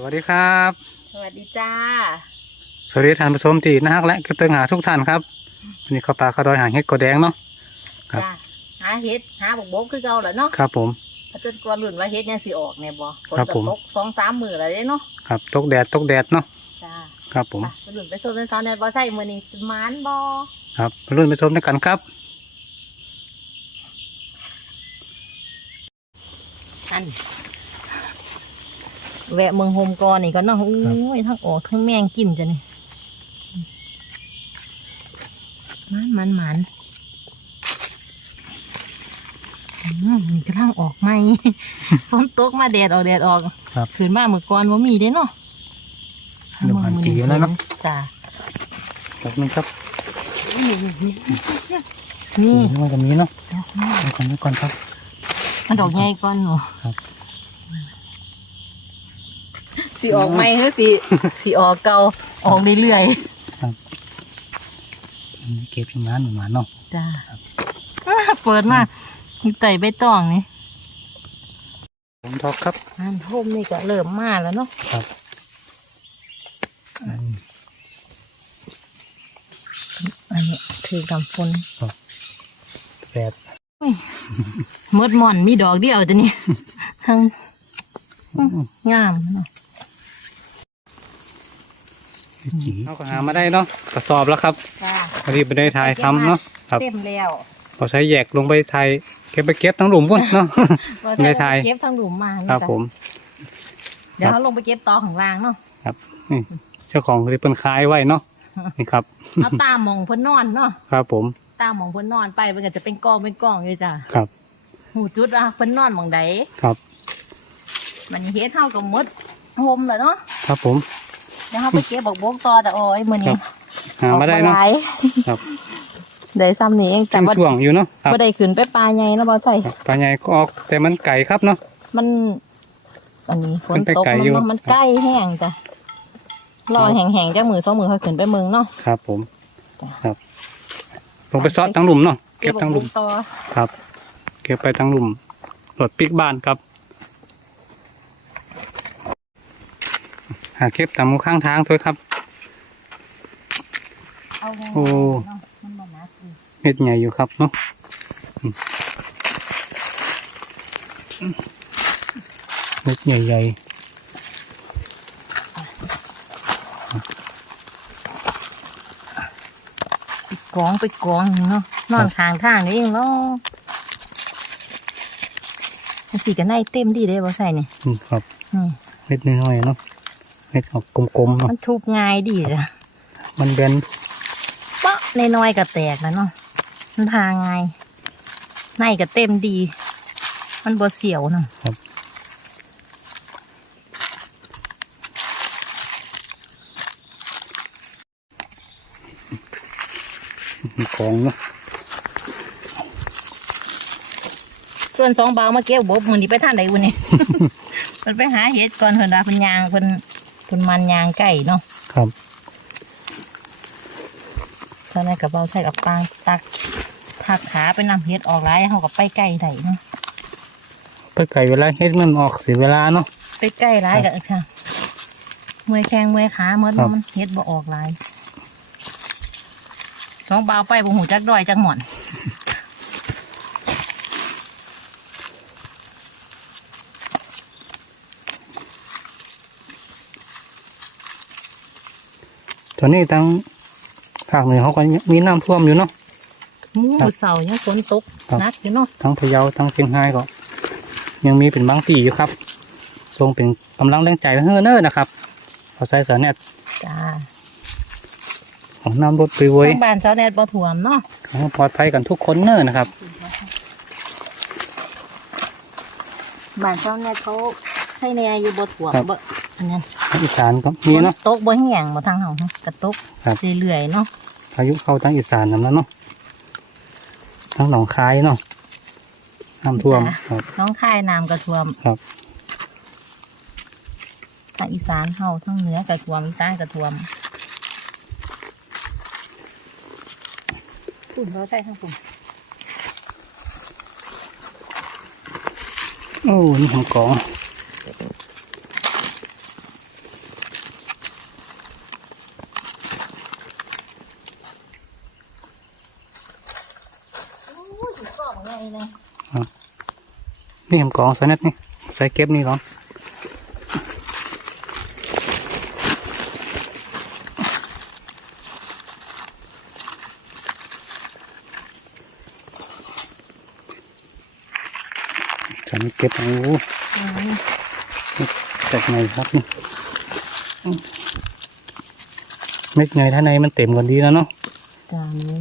สวัสดีครับ สวัสดีจ้า สวัสดีท่านผู้ชมที่น่ารักและกระเตืองหาทุกท่านครับวันนี้เข้าป่าเข้าดอยหาเห็ดกอแดงเนาะ ครับ จ้าหาเฮ็ดหาบกบกคือเก่าแหละเนาะครับผม จนกว่ารุ่นว่าเฮ็ดเนี่ยสิออกเนี่ยบ่ฝนครับจะผม ตกสองสามมื้อแล้วเด้เนาะครับตกแดดตกแดดเนาะจ้าครับผม ไปรุ่นไปโซนเช้าเนี่ยบ่ใช่มื้อนี้หมานบ่ครับมารุ่นไปชมด้วยกันครับ อัน แวะเมืองโฮมก่อนนี่ก็เนาะอุ้ยทั้งออกทั้งแมงกินจ้ะนี่มันมันมันอืมนี่กำลังออกใหม่ฝนตกมาแดดออกแดดออกครับขืนมาเมื่อก่อนว่ามีเด้เนาะเดี๋ยวผ่านสีแล้วเนาะจ้าครับนี่ครับนี่นี่นี่นี่นี่มันจะมีเนาะดอกนี่เอาก่อนเอาก่อนครับมันดอกใหญ่ก่อนหนูครับ สีออกใหม่หรือสีสีออกเก่าออกเรื่อยอืมเก็บพิมานหมาเนาะๆจ้าอ่าเปิดมามีไต่ใบตองนี่ผมทอกครับอันท่มนี่ก็เริ่มมาแล้วเนาะครับอืมอันนี้ถือกำฝนแดดมดหม่อนมีดอกเดียวจ้ะนี่ทั้งงามเนาะ จีเขาก็หามาได้เนาะกระสอบแล้วครับจ้าพอดีไปได้ถ่ายทำเนาะครับเต็มแล้วพอใช้แยกลงไปถ่ายเก็บไปเก็บทั้งหลุมพุ่นเนาะว่าในไทยเก็บทั้งหลุมมาครับผม เดี๋ยวเราลงไปเก็บต่อข้างล่างเนาะนี่เจ้าของคือเปิ้นคายไว้เนาะนี่ครับเอาตามมองเพิ่นนอนเนาะครับผมตามมองเพิ่นนอนไปมันก็จะเป็นกองเป็นกองอยู่จ้ะครับ หูจุดอะเพิ่นนอนหมองใดครับ มันเฮ็ดเท่ากับมดโฮมแหละเนาะครับผม เดี๋ยวเฮาไปเก็บบักบกต่อแต่โอ้ยมื้อครันี้บหามาได้เนาะออกหลยครับได้ซ้ำนี่เองแต่ช่วงว่าช่วงอยู่เนาะครับบ่ได้ขึ้นไปปลาใหญ่เนาะบ่ใช่ครับปลาใหญ่ก็ออกแต่มันไก่ครับเนาะมัน อันนี้ฝมันนไปตกไกลมันอยู่มันมันใกล้แห้งจ้ะรอแห้งๆจักมือสองมือค่อยขึ้นไปเมืองเนาะครับผมจ้ะครับลงไปซอดทั้งหลุมเนาะเก็บทั้งหลุมต่อครับ เก็บไปทั้งหลุมรถปิกบ้านครับ หาเก็บตามข้างทางด้วยครับ เอาแห้งๆโอ้ เนาะมันบ่หนักอีกเม็ดใหญ่อยู่ครับเนาะอืมเม็ดใหญ่ไปกองไปกองอยู่เนาะนอนข้างทางนี่เองเนาะจังสิก็ในเต็มดีเด้บ่ใช่นี่ๆอืมครับ นี่เม็ดน้อยๆเนาะ เม็ดออกกลมๆเนาะมันทุบง่ายดีจ้ะมันแบนเปาะในน้อยๆก็แตกแล้วเนาะมันพาง่ายในก็เต็มดี มันบ่เสียวเนาะมีของเนาะส่วนสองเบามาเก็บบมือนี้ไปท่านใดวันนี้มันไปหาเห็ดก่อนเพิ่นว่าเพิ่นยางเพิ่น เพิ่นมันยางไก่เนาะครับเท่านั้นกับเบาใส่กับปางตักผักขาไปนำเห็ดออกหลายเฮากับไปไก่ได้เนาะไปไก่เวลาเฮ็ดมันออกเสียเวลาเนาะไปไก่หลายก็ค่ะเมื่อยแข้งเมื่อยขาเมื่อครับมันเห็ดบ่ออกหลายสองเบาไปบ่หูจักดอยจักหม่อน ตอนนี้ทั้งภาคเหนือเขาก็ยังมีน้ำท่วมอยู่เนาะหมูครับเสายังฝนตกครับหนักอยู่เนาะทั้งพะเยาทั้งเชียงรายก็ ยังมีเป็นบางที่อยู่ครับ ทรงเป็นกำลังแรงใจให้เฮ้อเน้อนะครับเขาใช้สารเน็ตจ้าของน้ำรถไปเว้ยทางบ้านเสาแนดบ่ท่วมเนาะขอให้ปลอดภัยกันทุกคนเน้อนะครับบ้านเสาแนดเขา ให้แน่อยู่บ่ท่วมครับ บ่อันนั้นภาคอีสานก็มีเนาะฝตกบ่แห้งบ่ทางเฮาเนาะกระตกครับ เรื่อยๆเนาะพายุเข้าทั้งอีสานนั่นแล้วเนาะทั้งหนองคายเนาะน้ำท่วมครับ น้องคายน้ำก็ท่วมครับ ทางอีสานเฮาทางเหนือก็ท่วมอีสานก็ท่วมปุ่นเราใช้ทั้งปุ่นโอ้นี่ของกอง นี่ผมกองใส่เน็ตนี่ใส่เก็บนี่ก่อนฉันเก็บเอา จากไหนครับนี่อืมเม็ดไงถ้าในมันเต็มกว่าดีแล้วเนาะจานนี้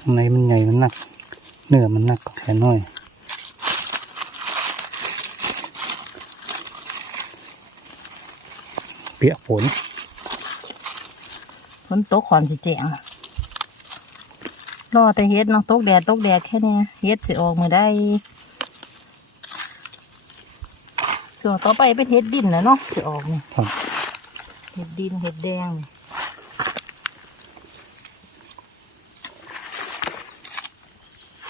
ข้างในมันใหญ่มันหนัก เนื้อมันหนักกว่าแค่น้อยเปียกฝนฝนตกขอนสิแจงรอแต่เฮ็ดเนาะตกแดดตกแดดแค่นี้เฮ็ดสิออกมือได้ ส่วนต่อไปเป็นเฮ็ดดินนะเนาะสิออกนี่ครับเฮ็ดดินเฮ็ดแดง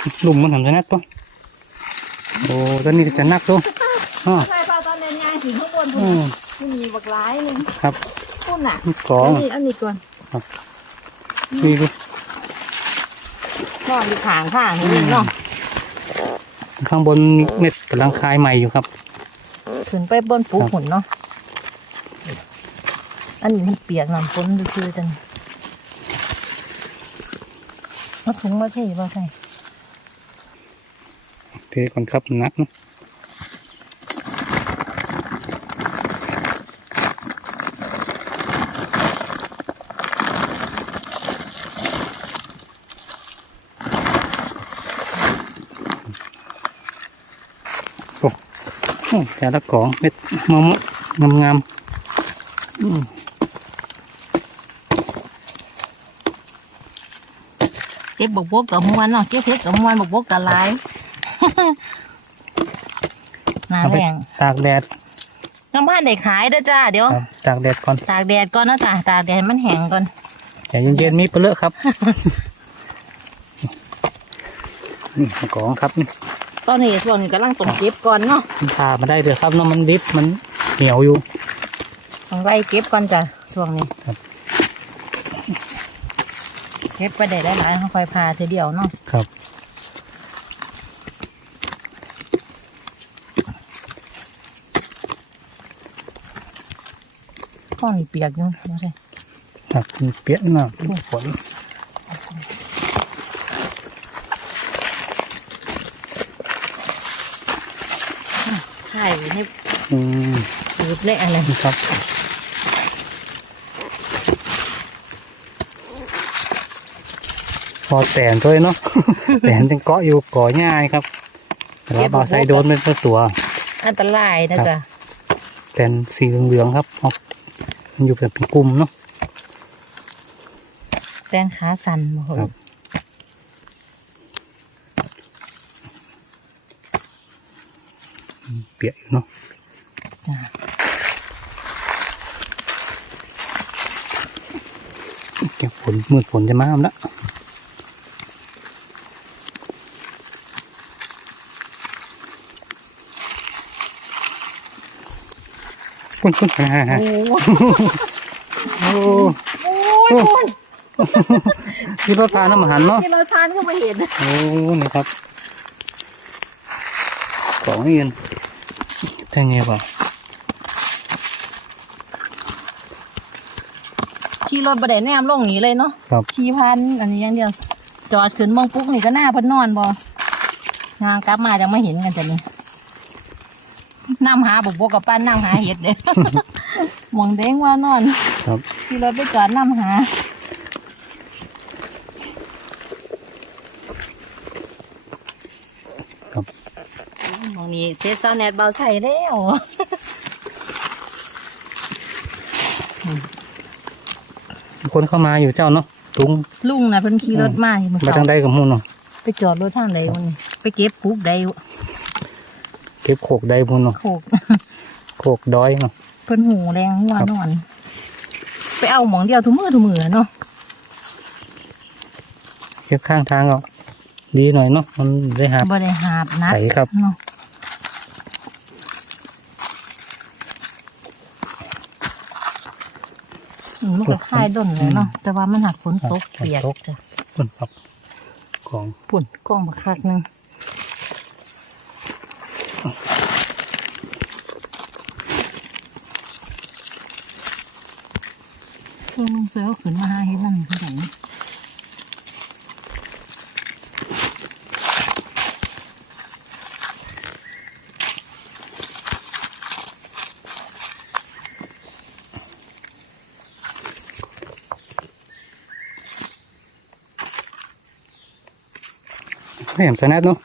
นี่ลุมมันทำจะนักปะโอ้ตอนนี้จะนักดูอ๋อใช่ป่ะตอนเดินยางถึงข้างบนอืมมันมีบักร้ายหนึงครับพุ่นน่ะมีกองอันนี้อันนี้ก่อนนี่ดูนอนอยู่ข้างข้างนี่เนาะข้างบนเม็ดกำลังคลายใหม่อยู่ครับ ขึ้นไปบนปูหุ่นเนาะอันนี้มันเปียกน้ำฝนคือจังมาถุงมาเท่บ่ใช่เทก่อนครับนักเนาะ แต่ละกองเม็ดมะม่วงงามๆอืมเก็บบกบกกับมวนเนาะเก็บเพชรกับมวนบกบกกับลายหนาเอาแรไปงตากแดดน้ำบ้านได้ขายเด้อจ้าเดี๋ยวครับตากแดดก่อน ตากแดดก่อนนะจ้าตากแดดให้มันแห้งก่อนใจเย็นๆมีเปลือกครับ นี่กองครับนี่ ตอนนี้ช่วงนี้กำลังต้มเก็บก่อนเนาะมันพามาได้เลยครับเนาะมันดิบมันเหนียวอยู่ต้องไล่เก็บก่อนจ้ะช่วงนี้ครับเก็บไปได้หลายๆค่อยๆพาทีเดียวเนาะครับข้อนเปียกอยู่ไม่ใช่ครับมีเปียกหน้าฝน ใช่ให้อืมหยุดเลยอะไรนี่ครับพอแตนตัวเนาะ แตนเป็นเกาะอยู่เกาะง่ายครับแต่ว่าบาใส่โดนเป็นตัว อันตรายนะจ๊ะแตนสีเหลืองๆครับออกมันอยู่แบบเป็นกลุ่มเนาะ แตนขาสั่นบ่เหครัรอบ เปียกอยู่เนาะจ้ะเก็บฝนมืดฝนจะมาแล้วปุ่นปุ่นฮ่าฮ่าฮ่าโอ้โหโอ้โอ้ยคุณที่รถพาน้ำมันหันเนาะที่เราทานก็มาเห็น โอ้ นี่ครับ ของเงิน ใช่ไงเปล่าขี่รถประเด็นแนมลงหนีเลยเนาะครับ ขี่พันอันนี้อย่างเดียว จอดขึ้นมองปุ๊กนี่ก็หน้าเพันนอนบ่งานกลับมาจะไม่เห็นกันจ้ะนี่น้ำหาบุกบกกับป้านน้ำหาเห็ดเลย หมองเด้งว่านอนครับ ขี่รถไปจอดน้ำหา ครับ หม องนี้เซตซาวแนตเบาใส่แล้วมีคนเข้ามาอยู่เจ้าเนาะตุงลุงนะเพิ่นขี่รถมาอยู่เมื่อมาเช้าทางใดกับมูนเนาะไปจอดรถทางใดวันนี้ไปเก็บปุ๊กใดเก็บโขกใดมูนเนาะโขกโขกดอยเนาะเพิ่นหูแรงหัวนอน ไปเอาหมองเดียวทุกมือทุกมือเนาะเก็บข้างทางก็ดีหน่อยเนาะมันได้หาบ่ได้หาบนัดไถครับเนาะ มมันก็คลายด้นเลยเนาะแต่ว่ามันหักฝนตกเปียกจ้ะมันครับของปุ่นกล้องมาคักหนึงเออลุงเสือเอาขึ้นมาหาเห็ดนั่นนี่คือไหน ไม่เห็นสแนทเนาะ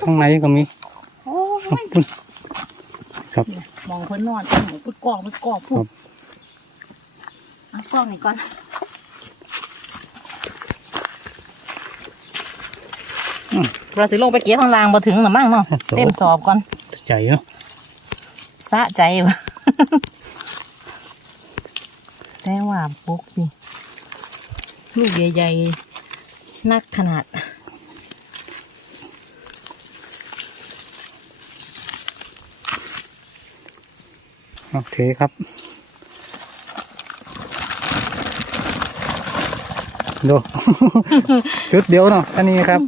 ข้างในก็มีโอ้ยปุ่นครับมองเพิ่นนอนเอาหมูพุดกล้องพุดกล้องพูครัดบเอากล้องนี่ก่อนเราสิลงไปเก็บข้างล่างมาถึงหรือมั่งเนาะเต็มสอบก่อนใจเนาะสะใจวะแต่ว่าปุ๊กสิลูกใหญ่ๆนักขนาด โอเคครับ ดู ชุดเดียวเนาะอันนี้ครับ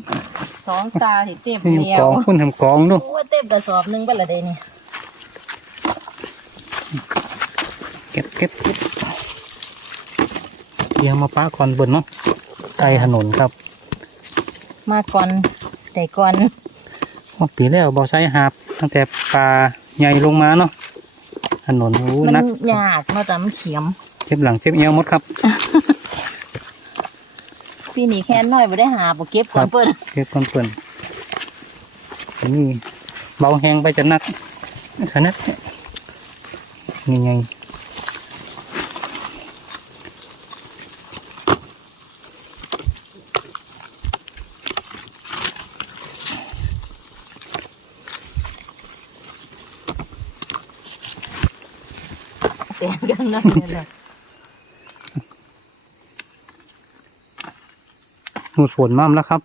สองตาสิเต็มนี่แล้กวองพุ่นทำกองดูโอ้ยเต็มกระสอบหนึงไปละเดนี่เก็บเก็บเก็บเลี้ยงมาป้าก่อนบนเนาะไกลถนนครับมาก่อนแต่ก่อนว่าปีแล้วบอใช้หาบตั้งแต่ปลาใหญ่ลงมาเนาะ ถนนโอ้มันนักยากมาแต่มันเขียม เจ็บหลังเจ็บเอวหมดครับ ปีนี้แค่น้อยไม่ได้หาบ่เก็บก่อนเปิ้นเจ็บคนเปิ่นอันนี้เบาแหงไปจะนักสนัดนี่ไง แต่กันนั่นแหละหมดฝนมามแล้วครับ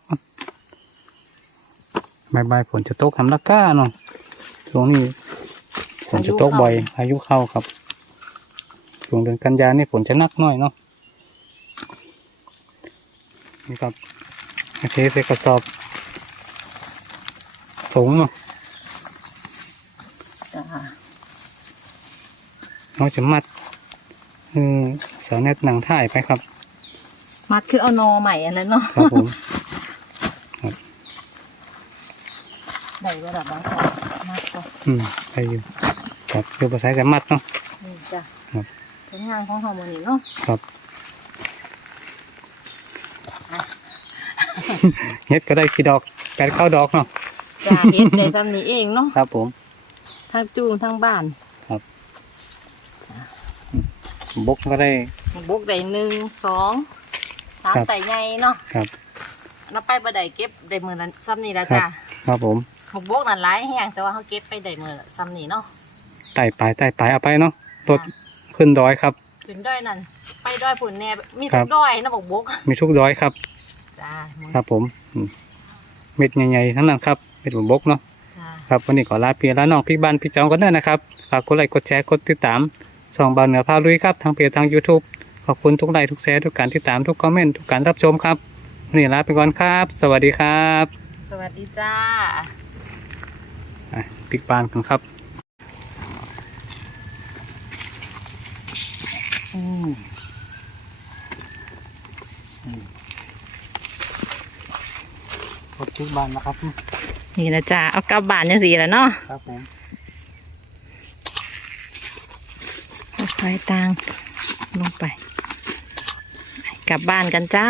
บายบายฝนจะตกทำละก้าเนาะช่วงนี้ฝนจะตกบ่อยพายุเข้าครับช่วงเดือนกันยานี่ฝนจะหนักหน่อยเนาะนี่ครับโอเคใส่กระสอบถุงเนาะจ้า เราจะมัดเออสาวแนตหนังถ่ายไปครับ มัดคือเอานอใหม่อันนั้นเนาะครับผมได้ระดับบ้างค่ะมัดก่อนอืมไปอยู่ครับคือภาษากันมัดเนาะนี่จ้ะครับผลงานของเฮามื้อนี้เนาะครับเฮ็ดก็ได้กี่ดอกแปดเข้าดอกเนาะจ้าเฮ็ดได้ซ้ำนี้เองเนาะครับผมทั้งจูงทั้งบ้านบ กก็ได้บกได้หนึ่งสองสามครับ ไต่ใหญ่เนาะครับนับไปบ่ได้เก็บได้มื้อนั้นซ้ำนี้ละครับจ้าครับผมบกบกนั่นหลายแฮงแต่ว่าเฮาเก็บไปได้มื้อละซ้ำนี้เนาะไต่ปลายไต่ปลายเอาไปเนาะรถขึ้นดอยครับขึ้นด้อยนั่นไปด้อยผุนแน่มีครัทุบ กด้อยนะบกบกมีทุกดอยครับ จ้ามึงครับ ผมอืมเม็ดใหญ่ๆทั้งนั้นครับเม็ดบกเนาะ จ้า ครับวันนี้ขอลาเพียงแล้วน้องพี่บ้านพี่จองกันเด้อนะครับฝากกดไลค์กดแชร์กดติดตาม ช่องบานเหนือพาลุยครับทางเพจทาง YouTube ขอบคุณทุกไลค์ทุกแชร์ทุกการติดตามทุกคอมเมนต์ทุกการรับชมครับวันนี้ลาไปก่อนครับ สวัสดีครับสวัสดีจ้าอะปิกบานกันครับกดปิกบานนะครับ นี่นะจ้าเอากลับบ้านยังสีแล้วเนาะครับผม ค่อยตางลงไป กลับบ้านกันจ้า